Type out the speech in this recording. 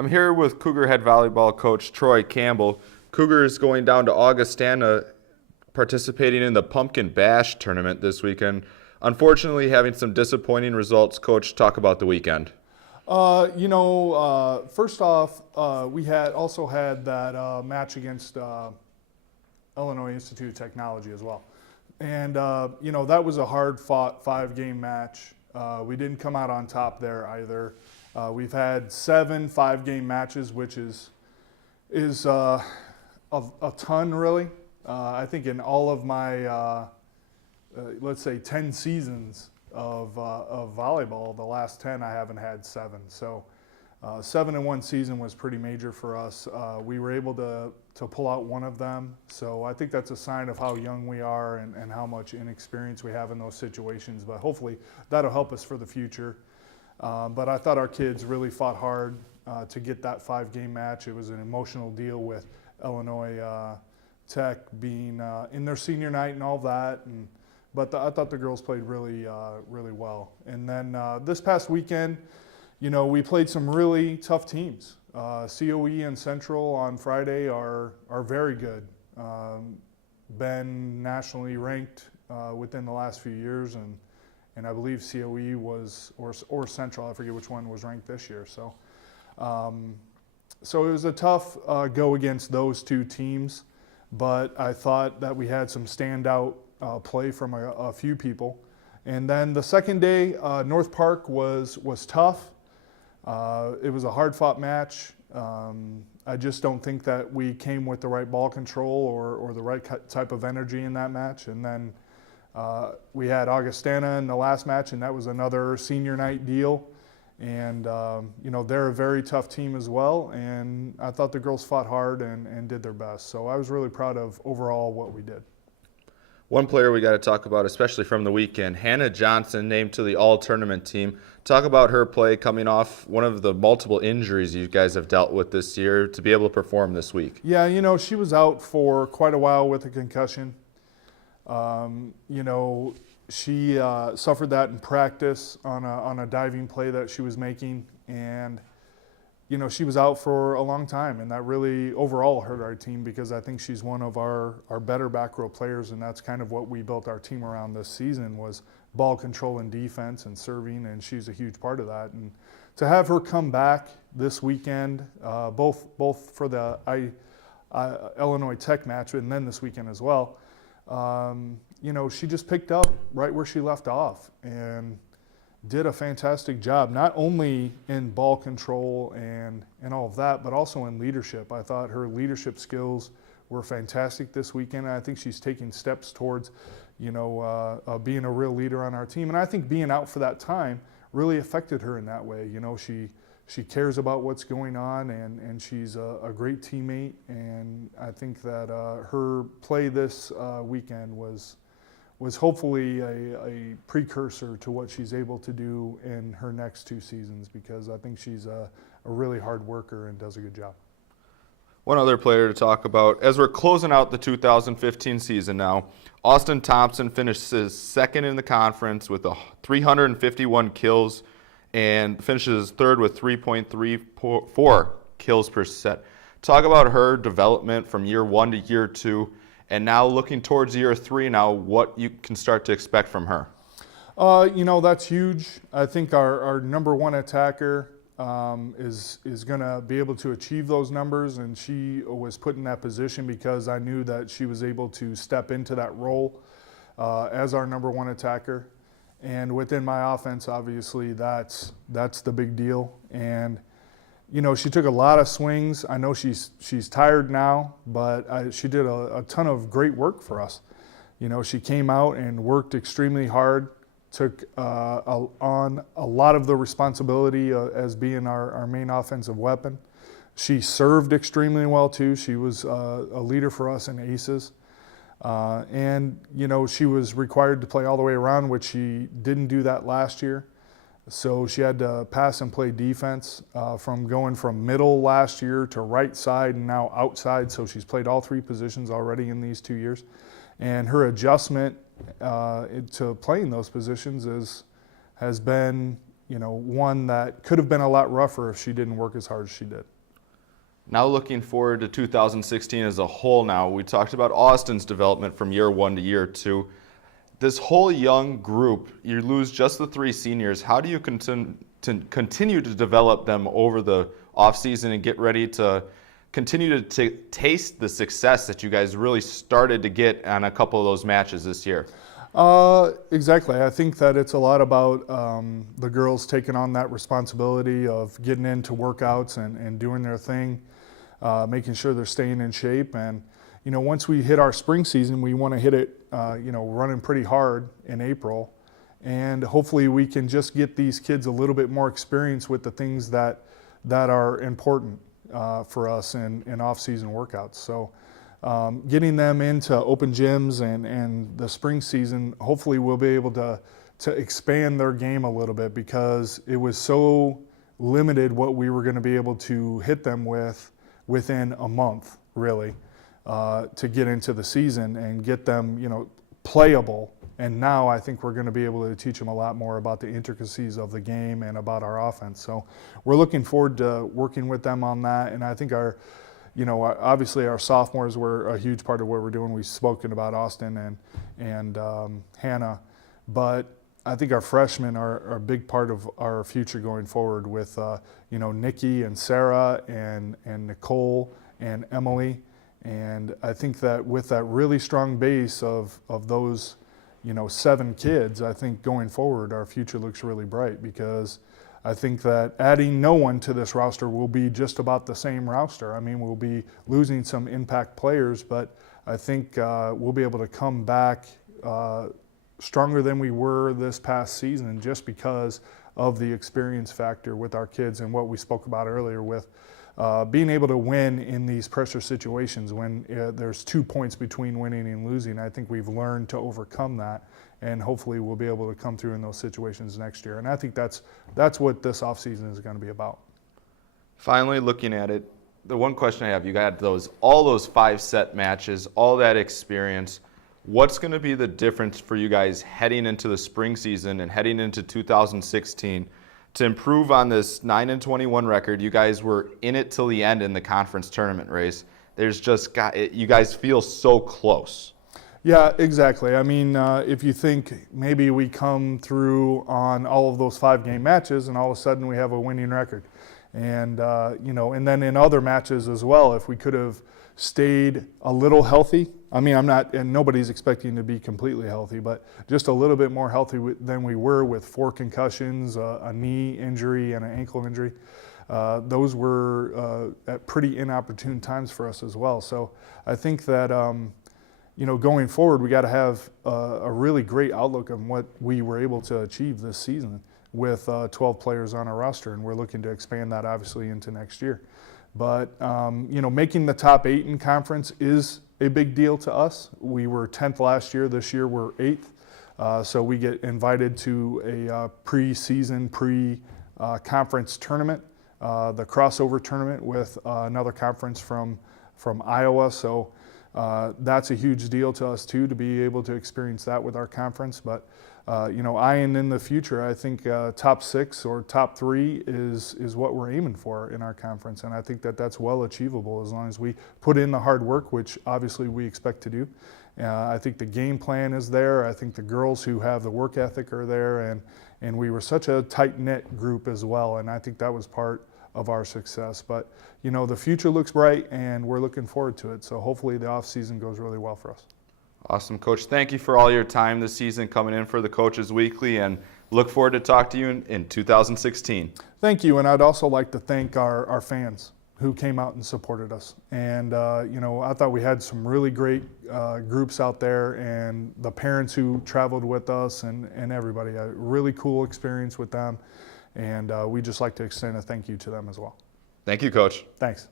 I'm here with Cougar head volleyball coach Troy Campbell. Cougars going down to Augustana, participating in the Pumpkin Bash tournament this weekend. Unfortunately, having some disappointing results. Coach, talk about the weekend. First off, we also had that match against Illinois Institute of Technology as well. And, that was a hard-fought 5-game match. We didn't come out on top there either. We've had 7 5-game matches, which is a ton, really. I think in all of my, let's say, 10 seasons of volleyball, the last 10 I haven't had 7. So 7 in one season was pretty major for us. We were able to pull out one of them. So I think that's a sign of how young we are and how much inexperience we have in those situations. But hopefully that'll help us for the future. But I thought our kids really fought hard to get that 5-game match. It was an emotional deal with Illinois Tech being in their senior night and all that. But I thought the girls played really well. And then this past weekend, we played some really tough teams. COE and Central on Friday are very good. Been nationally ranked within the last few years, and I believe COE was, or Central, I forget which one was ranked this year. So it was a tough go against those two teams, but I thought that we had some standout play from a few people. And then the second day, North Park was tough. It was a hard-fought match. I just don't think that we came with the right ball control or the right type of energy in that match. And then we had Augustana in the last match, and that was another senior night deal. And, they're a very tough team as well. And I thought the girls fought hard and did their best. So I was really proud of overall what we did. One player we got to talk about, especially from the weekend, Hannah Johnson, named to the all-tournament team. Talk about her play coming off one of the multiple injuries you guys have dealt with this year to be able to perform this week. Yeah, she was out for quite a while with a concussion. She suffered that in practice on a diving play that she was making, and she was out for a long time, and that really overall hurt our team because I think she's one of our better back row players, and that's kind of what we built our team around this season was ball control and defense and serving, and she's a huge part of that. And to have her come back this weekend, both for the Illinois Tech match and then this weekend as well, she just picked up right where she left off and did a fantastic job, not only in ball control and all of that, but also in leadership. I thought her leadership skills were fantastic this weekend. And I think she's taking steps towards, being a real leader on our team. And I think being out for that time really affected her in that way. She cares about what's going on, and she's a great teammate. And I think that her play this weekend was hopefully a precursor to what she's able to do in her next 2 seasons, because I think she's a really hard worker and does a good job. One other player to talk about, as we're closing out the 2015 season now, Austin Thompson finishes second in the conference with 351 kills and finishes third with 3.34 kills per set. Talk about her development from year 1 to year 2. And now looking towards year 3 now, what you can start to expect from her? That's huge. I think our number 1 attacker is going to be able to achieve those numbers, and she was put in that position because I knew that she was able to step into that role as our number 1 attacker. And within my offense, obviously, that's the big deal. And she took a lot of swings. I know she's tired now, but she did a ton of great work for us. She came out and worked extremely hard, took on a lot of the responsibility as being our main offensive weapon. She served extremely well, too. She was a leader for us in aces. And she was required to play all the way around, which she didn't do that last year. So she had to pass and play defense from going from middle last year to right side and now outside. So she's played all 3 positions already in these 2 years. And her adjustment to playing those positions has been one that could have been a lot rougher if she didn't work as hard as she did. Now looking forward to 2016 as a whole now, we talked about Austin's development from year 1 to year 2. This whole young group, you lose just the 3 seniors. How do you continue to develop them over the offseason and get ready to continue to taste the success that you guys really started to get on a couple of those matches this year? Exactly. I think that it's a lot about the girls taking on that responsibility of getting into workouts and doing their thing, making sure they're staying in shape. And, once we hit our spring season, we want to hit it, running pretty hard in April. And hopefully we can just get these kids a little bit more experience with the things that are important for us in off-season workouts. So getting them into open gyms and the spring season, hopefully we'll be able to expand their game a little bit, because it was so limited what we were going to be able to hit them with within a month, really, to get into the season and get them, playable. And now I think we're going to be able to teach them a lot more about the intricacies of the game and about our offense. So we're looking forward to working with them on that. And I think obviously our sophomores were a huge part of what we're doing. We've spoken about Austin and Hannah, but I think our freshmen are a big part of our future going forward with, Nikki and Sarah and Nicole and Emily. And I think that with that really strong base of those, 7 kids, I think going forward our future looks really bright, because I think that adding no one to this roster will be just about the same roster. I mean, we'll be losing some impact players, but I think we'll be able to come back stronger than we were this past season, just because of the experience factor with our kids and what we spoke about earlier with being able to win in these pressure situations when there's 2 points between winning and losing. I think we've learned to overcome that, and hopefully we'll be able to come through in those situations next year. And I think that's what this offseason is going to be about. Finally, looking at it, the one question I have, you got all those 5-set matches, all that experience. What's going to be the difference for you guys heading into the spring season and heading into 2016 to improve on this 9-21 record? You guys were in it till the end in the conference tournament race. You guys feel so close. Yeah, exactly. I mean, if you think maybe we come through on all of those 5-game matches and all of a sudden we have a winning record. And, and then in other matches as well, if we could have stayed a little healthy. I mean, and nobody's expecting to be completely healthy, but just a little bit more healthy than we were with 4 concussions, a knee injury, and an ankle injury. Those were at pretty inopportune times for us as well. So I think that, going forward, we got to have a really great outlook on what we were able to achieve this season with 12 players on our roster, and we're looking to expand that obviously into next year. But, making the top 8 in conference is a big deal to us. We were 10th last year. This year we're 8th. So we get invited to a pre-season, conference tournament, the crossover tournament with another conference from Iowa. So that's a huge deal to us too, to be able to experience that with our conference. But eyeing in the future, I think top 6 or top 3 is what we're aiming for in our conference, and I think that that's well achievable as long as we put in the hard work, which obviously we expect to do. I think the game plan is there. I think the girls who have the work ethic are there, and we were such a tight-knit group as well, and I think that was part of our success. But the future looks bright, and we're looking forward to it. So hopefully the off season goes really well for us. Awesome, Coach. Thank you for all your time this season coming in for the Coaches Weekly, and look forward to talk to you in 2016. Thank you, and I'd also like to thank our fans who came out and supported us. And, I thought we had some really great groups out there, and the parents who traveled with us and everybody. A really cool experience with them, and we just like to extend a thank you to them as well. Thank you, Coach. Thanks.